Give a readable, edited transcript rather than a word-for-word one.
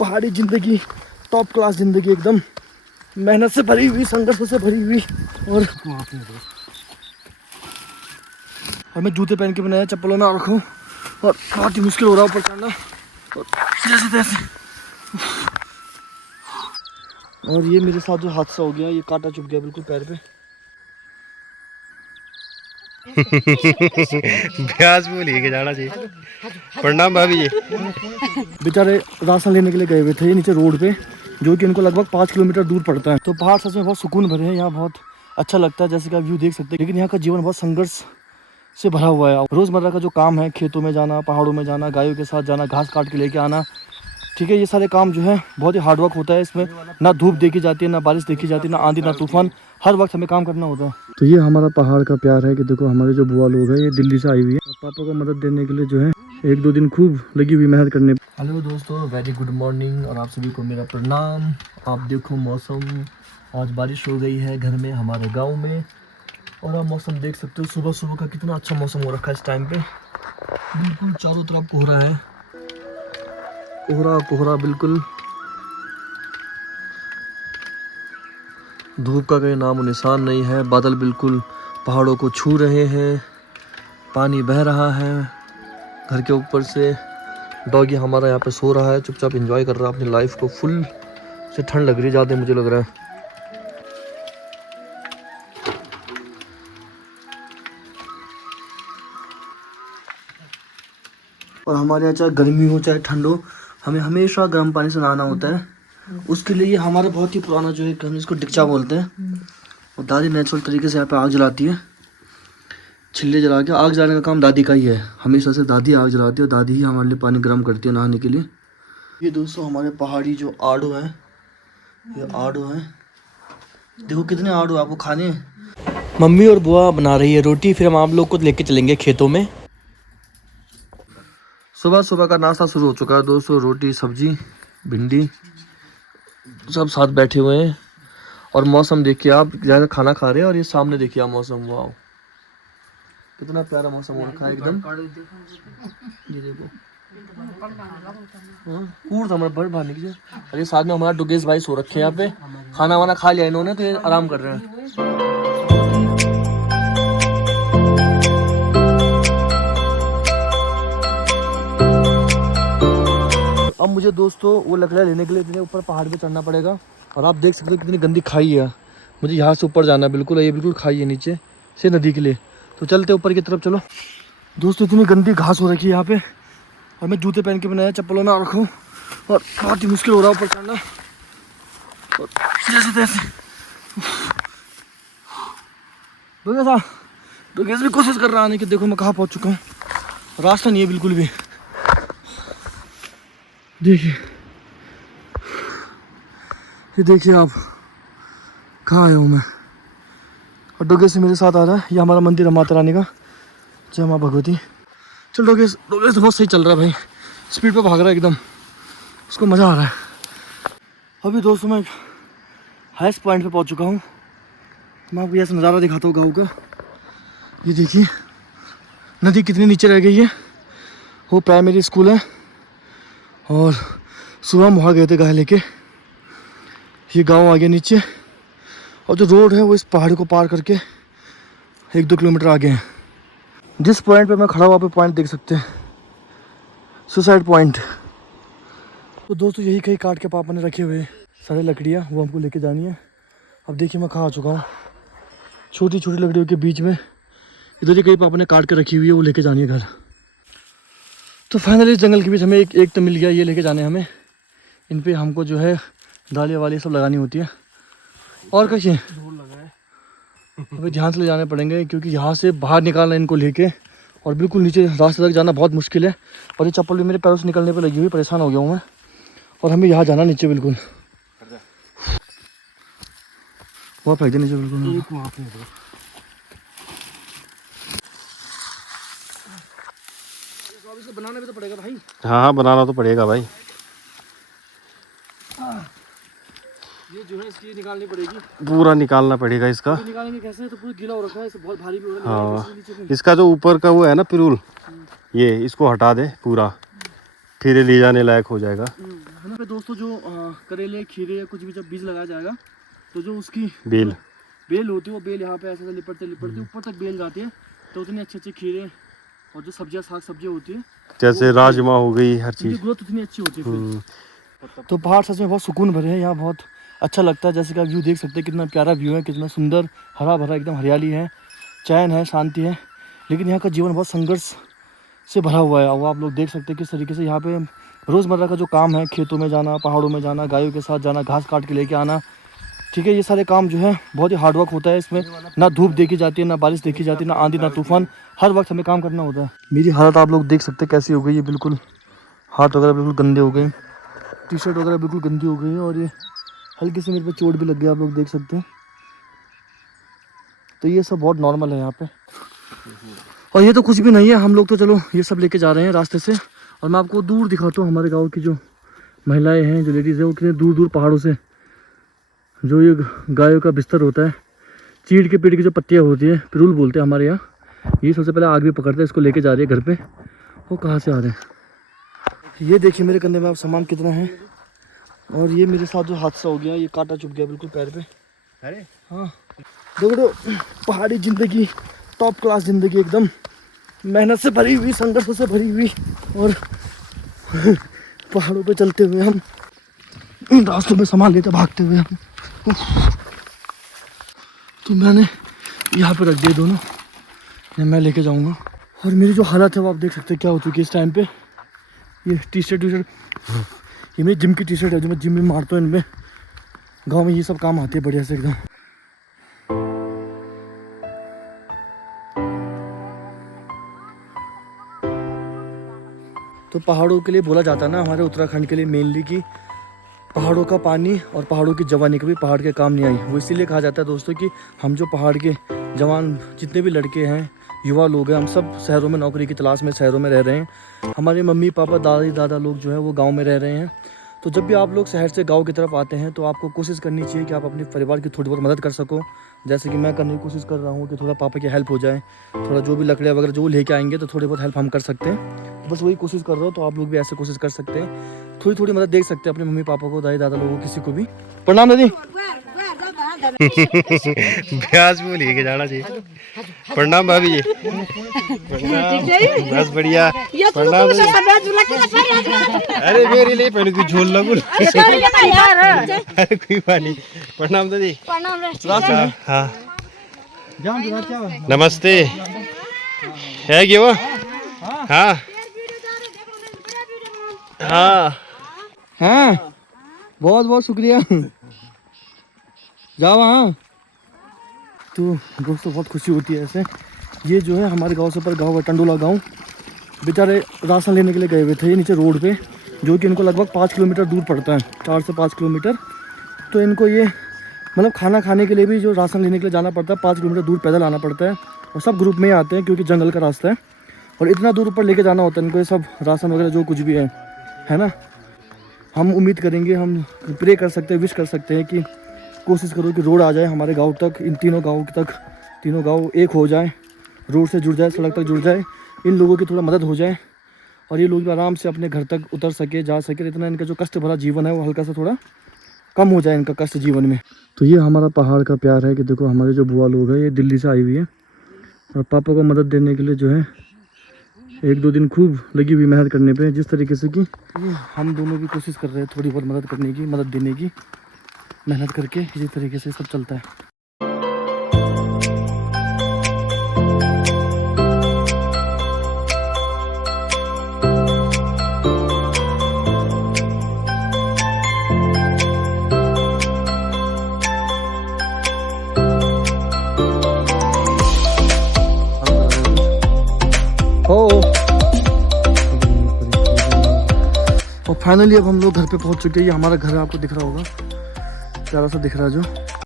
पहाड़ी ज़िंदगी, top class ज़िंदगी, एकदम मेहनत से भरी हुई, संघर्ष से भरी हुई। और मैं जूते पहन के बनाया, चप्पलों में रखूँ और बहुत ही मुश्किल हो रहा है ऊपर चढ़ना। और सीधे ऐसे। और ये मेरे साथ जो हादसा हो गया, ये कांटा चुभ गया बिल्कुल पैर पे। ब्याज में लेके जाना चाहिए। प्रणाम भाभी जी। बेचारे राशन लेने के लिए गए हुए थे नीचे रोड पे, जो कि उनको लगभग 5 किलोमीटर दूर पड़ता है। तो पहाड़ सच में बहुत सुकून भरे हैं, यहाँ बहुत अच्छा लगता है, जैसे कि आप व्यू देख सकते हैं। लेकिन यहाँ का जीवन बहुत संघर्ष से भरा हुआ है। रोज़मर्रा का जो काम है, खेतों में जाना, पहाड़ों में जाना, गायों के साथ जाना, घास काट के लेके आना, ठीक है, ये सारे काम जो है बहुत ही हार्डवर्क होता है। इसमें ना धूप देखी जाती है, ना बारिश देखी जाती है, ना आंधी, ना तूफान, हर वक्त हमें काम करना होता है। तो ये हमारा पहाड़ का प्यार है कि देखो हमारे जो बुआ लोग हैं ये दिल्ली से आई हुई है, पापा को मदद देने के लिए जो है 1-2 दिन खूब लगी हुई मेहनत करने। हेलो दोस्तों, वेरी गुड मॉर्निंग और आप सभी को मेरा प्रणाम। आप देखो मौसम, आज बारिश हो गई है घर में, हमारे गाँव में। और आप मौसम देख सकते हो, सुबह सुबह का कितना अच्छा मौसम हो रखा है इस टाइम पे। बिल्कुल चारों तरफ कोहरा है, कोहरा कोहरा बिल्कुल। धूप का कोई नामो निशान नहीं है। बादल बिल्कुल पहाड़ों को छू रहे हैं, पानी बह रहा है घर के ऊपर से। डॉगी हमारा यहाँ पे सो रहा है, चुपचाप एंजॉय कर रहा है अपनी लाइफ को। फुल से ठंड लग रही है ज़्यादा, मुझे लग रहा है। और हमारे यहाँ चाहे गर्मी हो चाहे ठंड हो, हमें हमेशा गर्म पानी से नहाना होता है। उसके लिए हमारा बहुत ही पुराना जो है, हम इसको डिक्चा बोलते हैं। और दादी नेचुरल तरीके से यहाँ पे आग जलाती है, छिल्ले जला के। आग जलाने का काम दादी का ही है, हमेशा से दादी आग जलाती है और दादी ही हमारे लिए पानी गर्म करती है नहाने के लिए। ये दोस्तों हमारे पहाड़ी जो आड़ू है, ये आड़ू है, देखो कितने आड़ू आपको खाने हैं। मम्मी और बुआ बना रही है रोटी, फिर हम आप लोग को लेके चलेंगे खेतों में। सुबह सुबह का नाश्ता शुरू हो चुका है दोस्तों, रोटी सब्जी भिंडी सब साथ बैठे हुए हैं। और मौसम देखिए आप, ज़्यादा खाना खा रहे हैं और ये सामने देखिए आप मौसम, वाह कितना प्यारा मौसम हो रखा है एकदम। ये देखो कूड़ था हमारा, बड़ बाहर निकले। और ये साथ में हमारा डुगेश भाई सो रखे हैं यहाँ पे, खाना वाना खा लिया इन्होंने, तो ये आराम कर रहे हैं। अब मुझे दोस्तों वो लकड़ियाँ लेने के लिए इतने ऊपर पहाड़ पे चढ़ना पड़ेगा। और आप देख सकते हो कितनी गंदी खाई है, मुझे यहाँ से ऊपर जाना है बिल्कुल। ये बिल्कुल खाई है नीचे से नदी के लिए, तो चलते ऊपर की तरफ चलो। दोस्तों इतनी गंदी घास हो रखी है यहाँ पे, और मैं जूते पहन के बनाया, चप्पलों में रखूँ और बहुत ही मुश्किल हो रहा है ऊपर चढ़ना। और सीधे ऐसे भी कोशिश कर रहा है कि देखो मैं कहाँ पहुँच चुका हूँ, रास्ता नहीं है बिल्कुल भी। देखिए ये देखिए आप, कहाँ आया हूँ मैं। और डोगेश मेरे साथ आ रहा है, ये हमारा मंदिर है माता रानी का, जय माँ भगवती। चल डोगेश तो बहुत सही चल रहा है भाई, स्पीड पे भाग रहा है एकदम, उसको मज़ा आ रहा है। अभी दोस्तों मैं हाईएस्ट पॉइंट पे पहुंच चुका हूँ, मैं आपको ऐसा नज़ारा दिखाता हूँ गाँव का। ये देखिए नदी कितनी नीचे रह गई है, वो प्राइमरी स्कूल है। और सुबह हम वहाँ गए थे गाय लेके, ये गांव आ गया नीचे। और जो रोड है वो इस पहाड़ को पार करके 1-2 किलोमीटर आगे है। जिस पॉइंट पे मैं खड़ा हुआ पे पॉइंट देख सकते हैं, सुसाइड पॉइंट। तो दोस्तों यही कहीं काट के पापा ने रखे हुए सारे लकड़ियाँ, वो हमको लेके जानी है। अब देखिए मैं कहाँ आ चुका हूँ, छोटी छोटी लकड़ियों के बीच में। इधर ही कहीं पापा ने काट के रखी हुई है, वो लेके जानी है घर। तो फाइनली इस जंगल के बीच हमें एक तो मिल गया, ये लेके जाने हमें। इन पे हमको जो है डालियाँ वाली सब लगानी होती है। और कैसे अभी ध्यान से ले जाने पड़ेंगे, क्योंकि यहाँ से बाहर निकालना इनको लेके, और बिल्कुल नीचे रास्ते तक जाना बहुत मुश्किल है। और ये चप्पल भी मेरे पैरों से निकलने पे लगी हुई, परेशान हो गया हूँ मैं। और हमें यहाँ जाना नीचे बिल्कुल, बहुत फेंक दे नीचे बिल्कुल। बनाना भी तो पड़ेगा भाई। हाँ बनाना तो पड़ेगा भाई। ये जो है इसकी निकालनी पड़ेगी, पूरा निकालना पड़ेगा इसका। निकालेंगे कैसे, तो पूरा गीला हो रखा है, इसे बहुत भारी भी हो रहा है। हाँ इसका जो ऊपर का वो है ना पिरूल, ये इसको हटा दे पूरा, फिर ले जाने लायक हो जाएगा। पे दोस्तों जो करेले खीरे या कुछ भी जब बीज लगाया जाएगा तो जो उसकी बेल बेल होती है वो बेल यहाँ पे ऐसे लिपटते लिपटते ऊपर तक बेल जाती है, तो उतनी अच्छे अच्छे खीरे और जो सब्जियाँ साग सब्जियाँ होती है जैसे राजमा हो गई, हर चीज़ ग्रोथ उतनी अच्छी होती है फिर। तो पहाड़ सच में बहुत सुकून भरे हैं, यहाँ बहुत अच्छा लगता है। जैसे कि आप व्यू देख सकते हैं, कितना प्यारा व्यू है, कितना सुंदर हरा भरा एकदम हरियाली है, चैन है, शांति है। लेकिन यहाँ का जीवन बहुत संघर्ष से भरा हुआ है। वो आप लोग देख सकते हैं किस तरीके से यहाँ पे रोज़मर्रा का जो काम है, खेतों में जाना, पहाड़ों में जाना, गायों के साथ जाना, घास काट के लेके आना, ठीक है, ये सारे काम जो है बहुत ही हार्डवर्क होता है। इसमें ना धूप देखी जाती है, ना बारिश देखी जाती है, ना आंधी, ना तूफान, हर वक्त हमें काम करना होता है। मेरी हालत आप लोग देख सकते हैं कैसी हो गई है, बिल्कुल हाथ वगैरह बिल्कुल गंदे हो गए, टी शर्ट वगैरह बिल्कुल गंदी हो गई है और ये हल्की से मेरे पे चोट भी लग गया, आप लोग देख सकते हैं। तो ये सब बहुत नॉर्मल है यहाँ पे, और ये तो कुछ भी नहीं है। हम लोग तो चलो ये सब लेके जा रहे हैं रास्ते से, और मैं आपको दूर दिखाता हूँ हमारे गाँव की जो महिलाएँ हैं, जो लेडीज़ है, वो कितने दूर दूर पहाड़ों से जो ये गायों का बिस्तर होता है, चीड़ के पेड़ की जो पत्तियाँ होती है, पिरुल बोलते हैं हमारे यहाँ, ये सबसे पहले आग भी पकड़ते हैं, इसको लेके जा रही है घर पे। वो कहाँ से आ रहे हैं, ये देखिए मेरे कंधे में आप सामान कितना है। और ये मेरे साथ जो हादसा हो गया, ये कांटा चुभ गया बिल्कुल पैर पे। अरे हाँ देखो, पहाड़ी ज़िंदगी टॉप क्लास ज़िंदगी, एकदम मेहनत से भरी हुई, संघर्षों से भरी हुई, और पहाड़ों पे चलते हुए हम, रास्तों में सामान लेते भागते हुए हम। तो मैंने यहाँ पे रख दिए दोनों, ये मैं लेके जाऊँगा। और मेरी जो हालत है वो आप देख सकते हैं क्या हो चुकी है इस टाइम पे। ये टी शर्ट ये मेरी जिम की टी शर्ट है, जो मैं जिम में मारता हूँ। इनमें गांव में ये सब काम आती है बढ़िया से एकदम। तो पहाड़ों के लिए बोला जाता है ना, हमारे उत्तराखंड के लिए मेनली, कि पहाड़ों का पानी और पहाड़ों की जवानी कभी पहाड़ के काम नहीं आई। वो इसीलिए कहा जाता है दोस्तों कि हम जो पहाड़ के जवान जितने भी लड़के हैं, युवा लोग हैं, हम सब शहरों में नौकरी की तलाश में शहरों में रह रहे हैं। हमारे मम्मी पापा दादी दादा लोग जो है वो गांव में रह रहे हैं। तो जब भी आप लोग शहर से गांव की तरफ आते हैं तो आपको कोशिश करनी चाहिए कि आप अपने परिवार की थोड़ी बहुत मदद कर सको। जैसे कि मैं करने की कोशिश कर रहा हूँ कि थोड़ा पापा की हेल्प हो जाए, थोड़ा जो भी लकड़ियाँ वगैरह जो लेके आएंगे तो थोड़ी बहुत हेल्प हम कर सकते हैं। बस वही कोशिश कर रहा हूँ, तो आप लोग भी ऐसे कोशिश कर सकते हैं, थोड़ी थोड़ी मदद देख सकते हैं अपने मम्मी पापा को, दादी दादा लोगों को, किसी को भी। प्रणाम दादी। ब्याज में लेके जाना चाहिए। प्रणाम भाभी जी। बस बढ़िया। प्रणाम। अरे मेरे लिए पहले कोई झोल लगू। अरे कोई बात नहीं। प्रणाम दादी। हाँ नमस्ते। है क्या वो? हाँ हाँ हाँ, बहुत बहुत शुक्रिया। जाओ। हाँ तो दोस्तों बहुत खुशी होती है ऐसे। ये जो है हमारे गांव से ऊपर गांव है, टंडोला गांव। बेचारे राशन लेने के लिए गए हुए थे, ये नीचे रोड पे, जो कि इनको लगभग 5 किलोमीटर दूर पड़ता है, 4 से 5 किलोमीटर। तो इनको ये मतलब खाना खाने के लिए भी जो राशन लेने के लिए जाना पड़ता है, 5 किलोमीटर दूर पैदल आना पड़ता है। और सब ग्रुप में ही आते हैं क्योंकि जंगल का रास्ता है, और इतना दूर ऊपर लेके जाना होता है इनको ये सब राशन वगैरह जो कुछ भी है ना। हम उम्मीद करेंगे, हम प्रे कर सकते हैं, विश कर सकते हैं कि कोशिश करो कि रोड आ जाए हमारे गांव तक, इन तीनों गांव तक, तीनों गांव एक हो जाए, रोड से जुड़ जाए, सड़क तक जुड़ जाए, इन लोगों की थोड़ा मदद हो जाए, और ये लोग भी आराम से अपने घर तक उतर सके, जा सके। इतना इनका जो कष्ट भरा जीवन है वो हल्का सा थोड़ा कम हो जाए इनका कष्ट जीवन में। तो ये हमारा पहाड़ का प्यार है कि देखो हमारे जो बुआ लोग हैं ये दिल्ली से आई हुई है, और पापा को मदद देने के लिए जो है 1-2 दिन खूब लगी हुई मेहनत करने पे। जिस तरीके से कि हम दोनों भी कोशिश कर रहे हैं थोड़ी बहुत मदद करने की, मदद देने की, मेहनत करके इसी तरीके से सब चलता है। और फाइनली अब हम लोग घर पे पहुंच चुके हैं। ये हमारा घर है, आपको दिख रहा होगा, प्यारा सा दिख रहा है जो।